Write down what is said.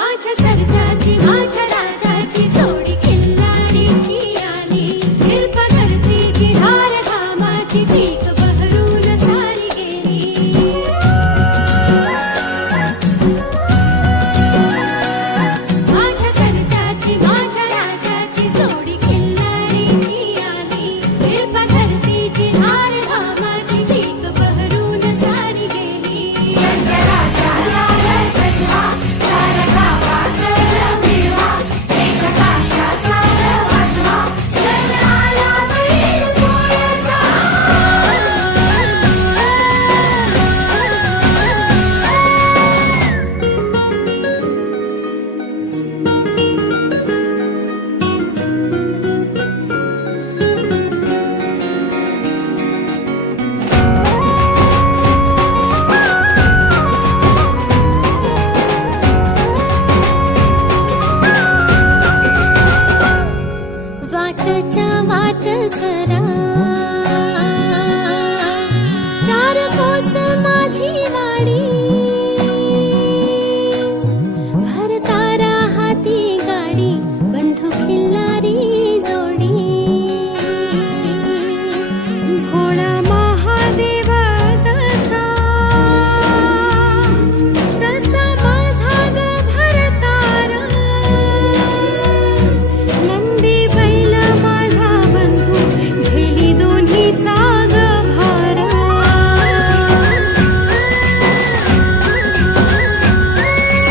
माझ्या सर्जाची माझ्या